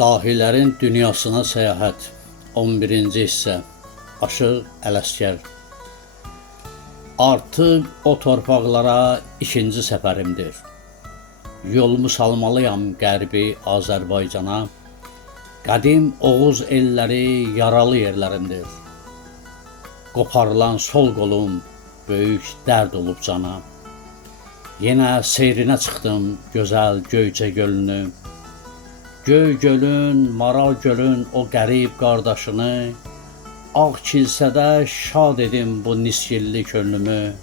Dahilərin dünyasına səyahət 11-ci hissə Aşıq Ələsgər. Artıq o torpaqlara ikinci səfərimdir. Yolumu salmalıyam qərbi Azərbaycana. Qədim Oğuz elləri yaralı yerlərimdir. Qoparılan sol qolum böyük dərd olub cana. Yenə seyrinə çıxdım gözəl Göyçə gölünü. Göy gölün, Maral gölün o qərib qardaşını, Ağ kilsədə şad edim bu niskilli könlümü,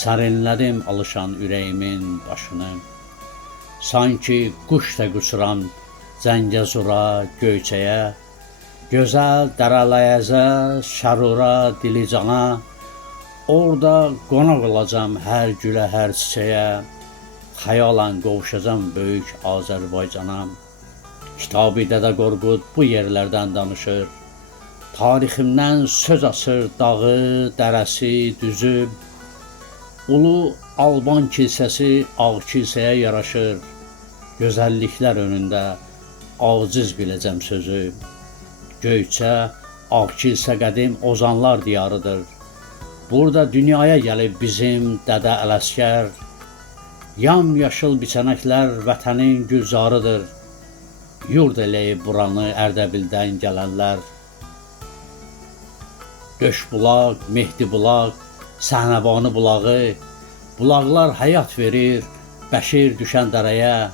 Sərinlədim alışan ürəyimin başını. Sanki quş da quşuram Zəngəzura, Göyçəyə, Gözəl Dərələyəzə, Şərura, Dilicana, Orada qonaq olacam hər gülə, hər çiçəyə, Xəyalan qovuşacam böyük Azərbaycana. Kitab-ı Dədə Qorqud bu yerlərdən danışır. Tariximdən söz açır dağı, dərəsi, düzü. Ulu Alban kilsəsi Ağ kilsəyə yaraşır. Gözəlliklər önündə aciz biləcəm sözü. Göyçə, Ağ kilsə qədim ozanlar diyarıdır. Burada dünyaya gəlib bizim Dədə Ələsgər. Yamyaşıl biçənəklər vətənin gülzarıdır. Yurd eləyib buranı Ərdəbildən gələnlər. Döşbulaq, Mehdibulaq, Səhnəbani bulağı, bulaqlar həyat verir Bəşir düşən dərəyə.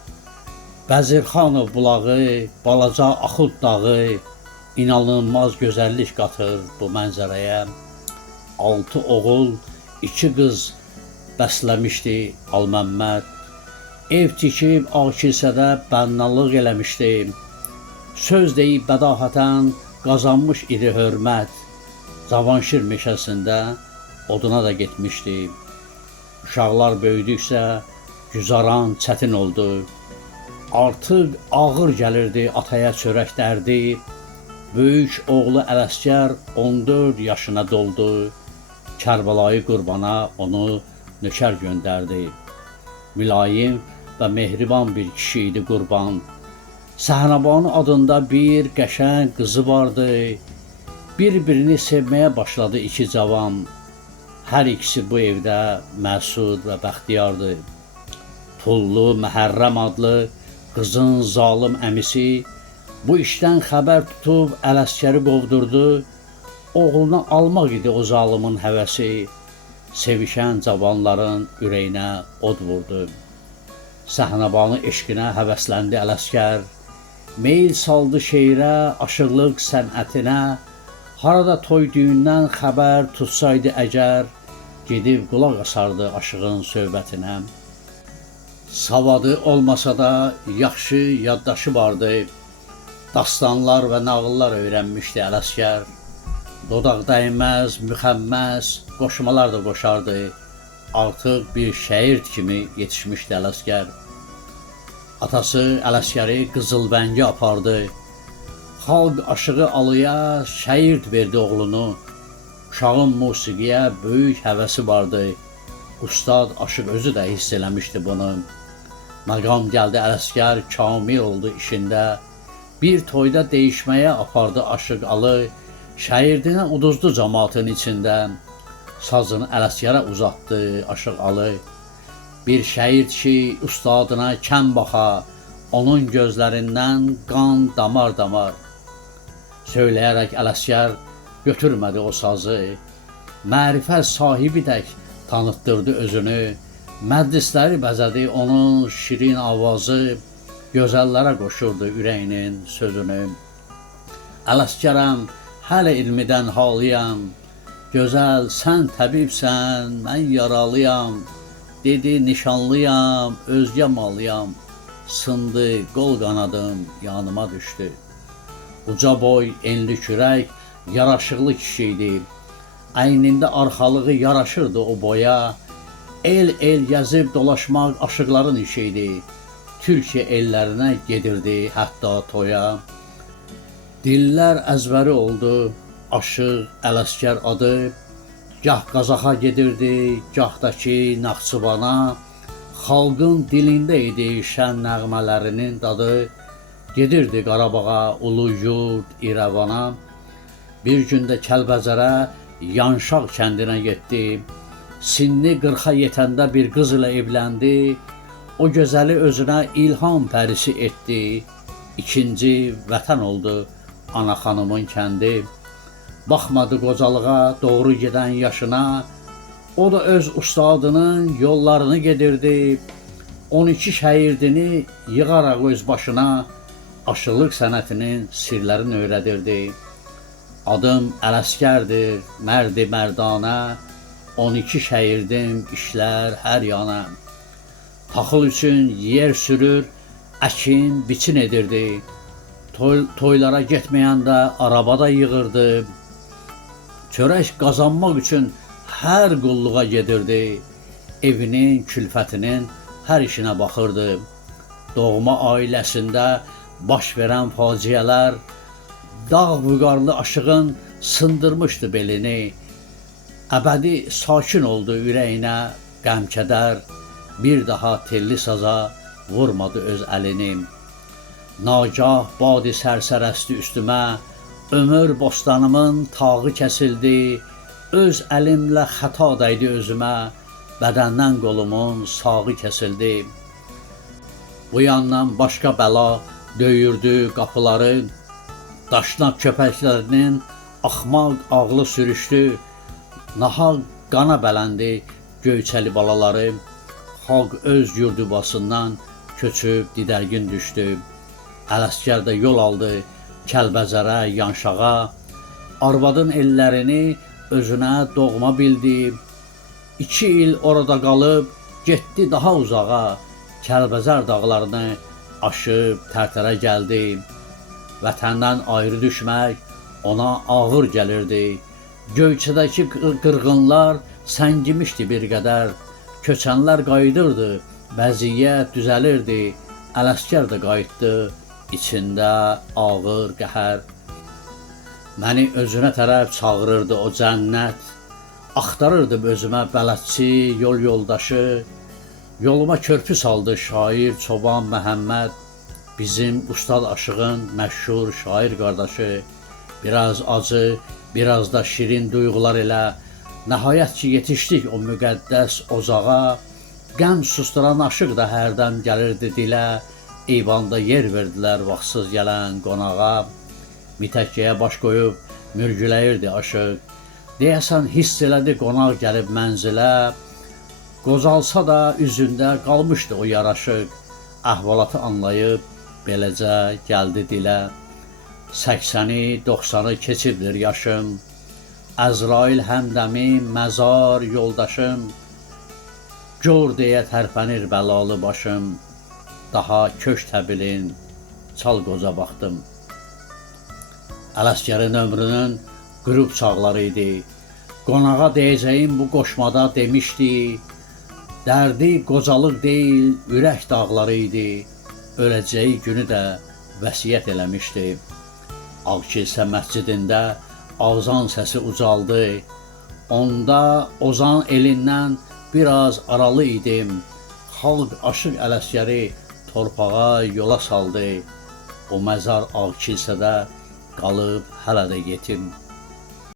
Bəzirxanov bulağı, balaca Axud dağı, İnanılmaz gözəllik qatır bu mənzərəyə. 6 oğul, 2 qız bəsləmişdi Alməmməd. Ev tikib Ağ kilsədə bənnalıq eləmişdi. Söz deyib bədahətən qazanmış idi hörmət. Cavanşir meşəsində oduna da getmişdi. Uşaqlar böyüdükcə güzaran çətin oldu. Artıq ağır gəlirdi ataya çörək dərdi. Böyük oğlu Ələsgər 14 yaşına doldu. Kərbəlayı Qurbana onu nökər göndərdi. Mülayim və mehriban bir kişi idi Qurban. Səhnəbani adında bir qəşəng qızı vardı. Bir-birini sevməyə başladı iki cavan. Hər ikisi bu evdə məsud və bəxtiyardı. Pullu Məhərrəm adlı qızın zalım əmisi bu işdən xəbər tutub Ələsgəri qovdurdu. Oğluna almaq idi o zalımın həvəsi. Sevişən cavanların ürəyinə od vurdu. Səhnəbani eşqinə həvəsləndi Ələsgər. Meyl saldı şeirə, aşıqlıq sənətinə. Harada toy düyündən xəbər tutsaydı əgər, gedib qulaq asardı aşığın söhbətinə. Savadı olmasa da yaxşı yaddaşı vardı. Dastanlar və nağıllar öyrənmişdi Ələsgər. Dodaq dəyməz, müxəmməz, qoşmalar da qoşardı. Artıq bir şəir kimi yetişmişdi Ələsgər. Atası Ələsgəri Qızılbəngə apardı. Xalq aşığı Alıya şəir verdi oğlunu. Uşağın musiqiyə böyük həvəsi vardı. Ustad Aşıq özü də hiss eləmişdi bunu. Məqam gəldi Ələsgər kamil oldu işində. Bir toyda değişməyə apardı Aşıq Alı. Şəirdinə uduzdu cəmaatın içində. Sazını Ələsgərə uzatdı Aşıq Alı. Bir şəir ki ustadına kəm baxa, onun gözlərindən qan damar-damar. Söyləyərək Ələsgər götürmədi o sazı. Mərifət sahibi tək tanıtdırdı özünü. Məclisləri bəzədi onun şirin avazı. Gözəllərə qoşurdu ürəyinin sözünü. Ələsgərəm, hələ ilmidən halıyam. Gözəl, sən təbibsən, mən yaralıyam. Dedi nişanlıyam, özgə malıyam. Sındı qol qanadım, yanıma düşdü. Uca boy, enli kürək, yaraşıqlı kişi idi. Əynində arxalığı yaraşırdı o boya. El-el gəzib dolaşmaq aşıqların işi idi. Türkiyə ellərinə gedirdi hətta toya. Dillər əzbəri oldu Aşıq Ələsgər adı. Gah Qazaxa gedirdi, gah da ki Naxçıvana. Xalqın dilində idi şən nəğmələrinin dadı. Gedirdi Qarabağa, ulu yurt İrəvana. Bir gündə Kəlbəcərə Yanşaq kəndinə getdi. Sinni 40-a yetəndə bir qız ilə evləndi. O gözəli özünə ilham pərisi etdi. İkinci vətən oldu ana xanımın kəndi. Baxmadı qocalığa, doğru gedən yaşına. O da öz ustadının yollarını gedirdi. 12 şəhirdini yığaraq öz başına aşılıq sənətinin sirlərini öyrədirdi. Adım Ələsgərdir, mərdi mərdanə, 12 şəhirdim işlər hər yana. Taxıl üçün yer sürür, əkin, biçin edirdi. Toylara getməyəndə arabada yığırdı. Çörək qazanmaq üçün hər qulluğa gedirdi. Evinin, külfətinin hər işinə baxırdı. Doğma ailəsində baş verən faciələr dağ vüqarlı aşığın sındırmışdı belini. Əbədi sakin oldu ürəyinə qəm-kədər. Bir daha telli saza vurmadı öz əlini. Nagah badi sərsərəsti üstümə, ömür bostanımın tağı kəsildi. Öz əlimlə xəta dəydi özümə, bədəndən qolumun sağı kəsildi. Bu yandan başqa bəla döyürdü qapıları. Daşnaq köpəklərinin axmaq ağlı sürüşdü. Nahaq qana bələndi göyçəli balaları. Xalq öz yurdubasından köçüb didərgin düşdü. Ələsgər də yol aldı Kəlbəcərə, Yanşağa. Arvadın ellərini özünə doğma bildi. 2 il orada qalıb getdi daha uzağa. Kəlbəcər dağlarını aşıb Tərtərə gəldi. Vətəndən ayrı düşmək ona ağır gəlirdi. Göyçədəki qırğınlar səngimişdi bir qədər. Köçənlər qayıdırdı, vəziyyət düzəlirdi. Ələsgər də qayıtdı, içində ağır qəhər. Məni özünə tərəf çağırırdı o cənnət. Axtarırdım özümə bələdçi, yol yoldaşı. Yoluma körpü saldı şair Çoban Məhəmməd. Bizim ustad aşığın məşhur şair qardaşı. Biraz acı, biraz da şirin duyğular ilə nəhayət ki yetişdik o müqəddəs ocağa. Qəm susturan aşıq da hərdən gəlirdi dilə. Eyvanda yer verdilər vaxtsız gələn qonağa. Mitəkkəyə baş qoyub mürgüləyirdi aşıq. Deyəsən hiss elədi qonaq gəlib mənzilə. Qocalsa da üzündə qalmışdı o yaraşıq. Əhvalatı anlayıb beləcə gəldi dilə. 80-i, 90-ı keçibdir yaşım. Əzrail həmdəmim, məzar yoldaşım. Gör deyə tərpənir bəlalı başım. Daha köş təbilin, çal qoca baxdım. Ələsgərin ömrünün qürub çağları idi. Qonağa deyəcəyim bu qoşmada demişdi. Dərdi qocalıq deyil, ürək dağları idi. Öləcəyi günü də vəsiyyət eləmişdi. Ağkilsə məscidində azan səsi ucaldı. Onda ozan elindən biraz aralı idim. Xalq aşıq Ələsgəri torpağa yola saldı. O məzar Ağkilsədə qalıb hələ də yetim.